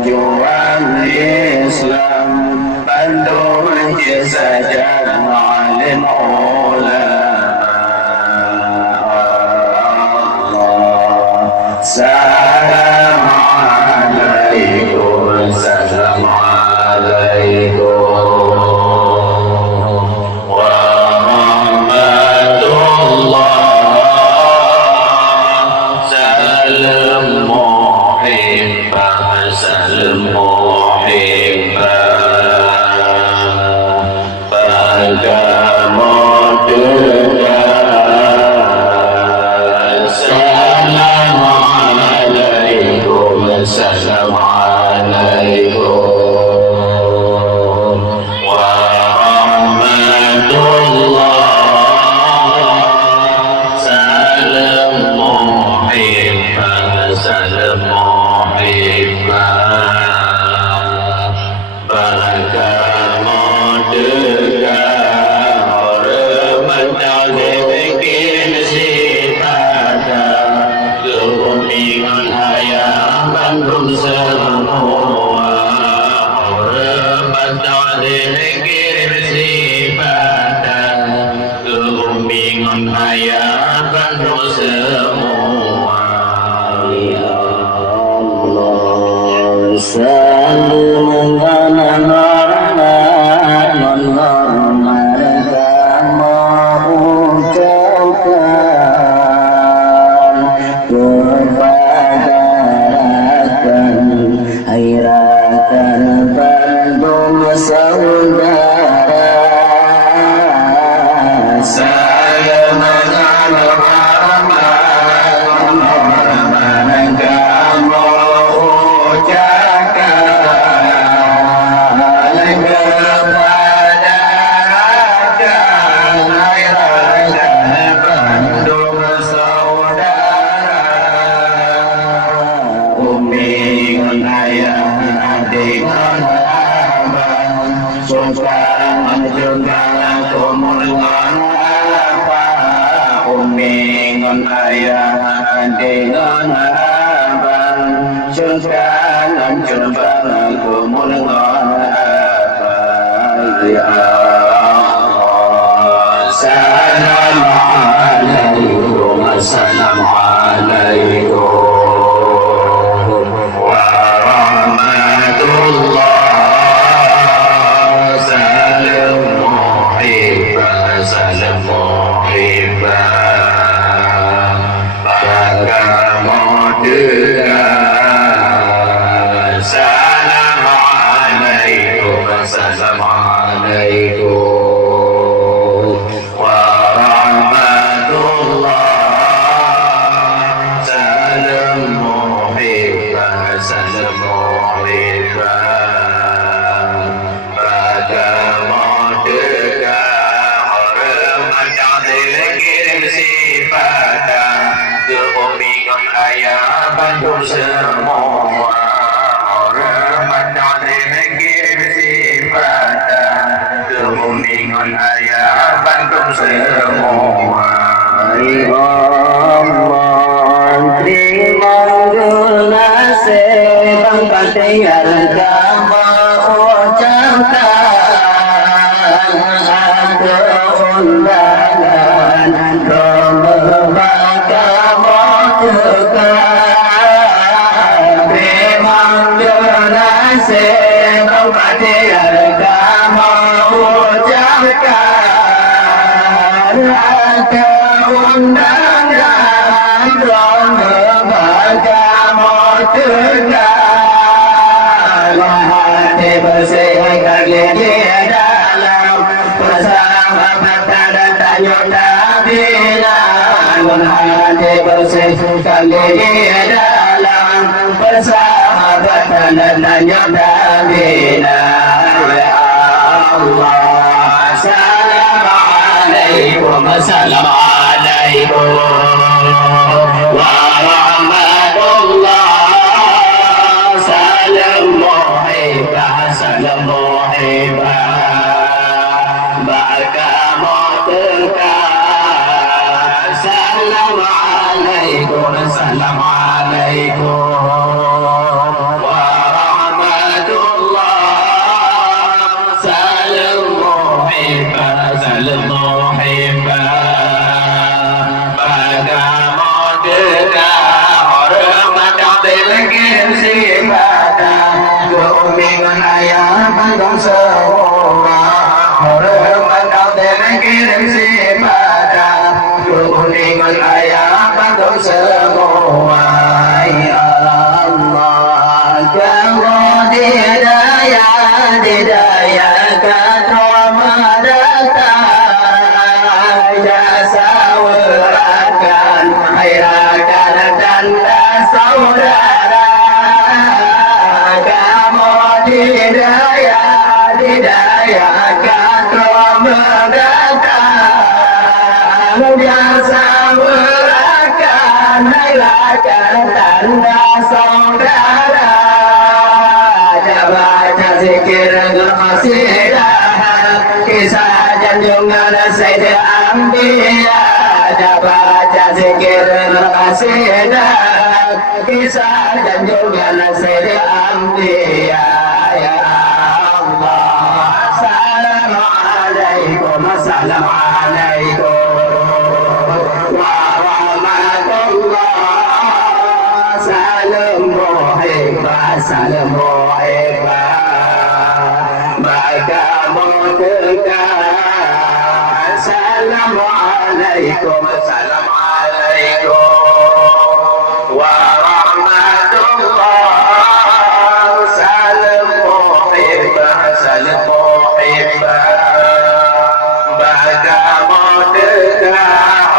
Juang Islam bantu saja alim ulama. Salam alaikum, salam alaikum warahmatullah. Salam muhibbah, salam muhibbah, bergabung dekat. Salam alaikum, salam alaikum warahmatullah. Salam muhibbah, salam muhibbah, bergabung dekat. Hormat bikin sipada kepentingan hayat Bandung semua. Hormat bikin sipada kepentingan hayat Bandung semua. Ya Allah, salam Assalamu alaikum warahmatullah. Salam muhibbah, salam muhibbah, bergabung dekat. Salam alaikum, salam alaikum Bandung semua. Hormat bikin sipada kepentingan hayat Bandung semua. Allah terima kasih bangkat yang agama ucapkan keundangan beragama dekat. Memang donasi bangkat yang agama ucapkan keundangan beragama dekat. Hati bersih kaki di dalam persahabatan dan tajuk Nabilan. Hati bersih kaki di dalam persahabatan dan tajuk Nabilan. Ya Allah, salam alaikum, salam alaikum warahmatullah. Salam muhibbah, salam muhibbah, beragama dekat. Salam alaikum, salam alaikum warahmatullah. mengirim sifatan keunikan ayah bandung semua hormat Allah mengirim sifatan keunikan ayah bandung semua ya Allah jangan didayahkan Ramadan jasa werakan hayrakan tanda saudara kamu didayahkan Ramadan jasa werakan hayrakan tanda saudara baca zikir qasidah kisah junjungan Sayyid Anbiya baca zikir qasidah kisah junjungan Sayyid Anbiya ya Allah assalamualaikum wa rahmatullah salam muhibbah salam muhibbah maka mutekan assalamualaikum wa rahmatullah salam muhibbah maka mutekan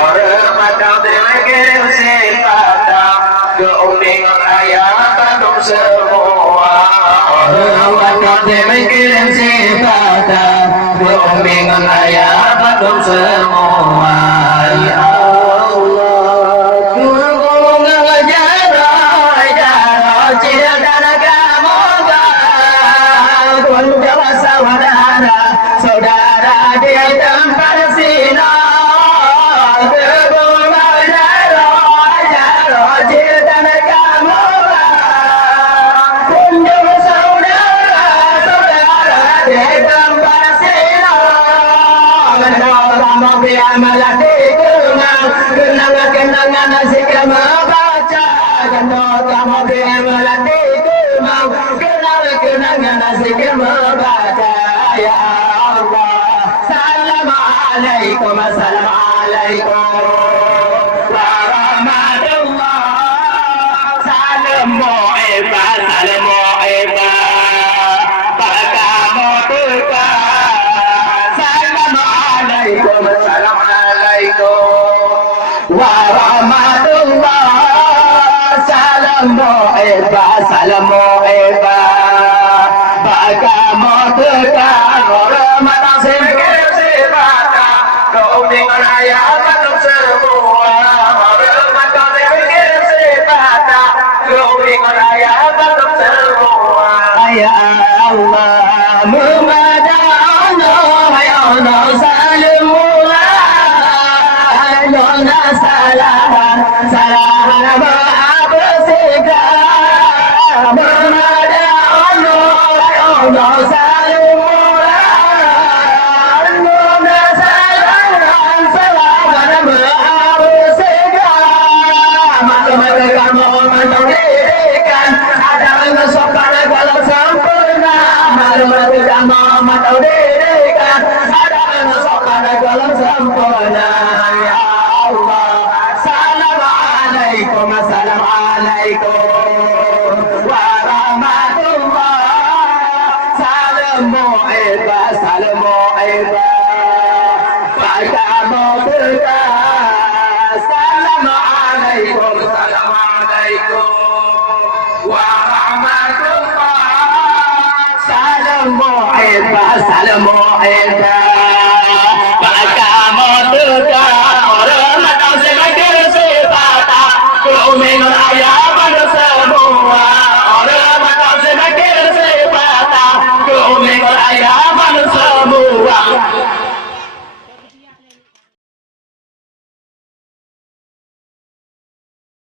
hormat mengirim sifatan keunikan ayah bandung semua hormat mengirim sifatan keunikan ayah bandung semua ya Allah gulung jarah cinta kamu pun jauh saudara di tempat sinar kenangan zikir membaca kamu kenangan zikir membaca ya Allah assalamualaikum warahmatullah salam muhibbah kamu assalamualaikum warahmatullah salam muhibbah kamu tekan hormat sifatan keunikan ayah bandung semua hormat mengirim sifatan keunikan ayah bandung semua ya Allah mumadana ya Allah salimullah salahan maaf segala mumadana ya Allah Salam muhibbah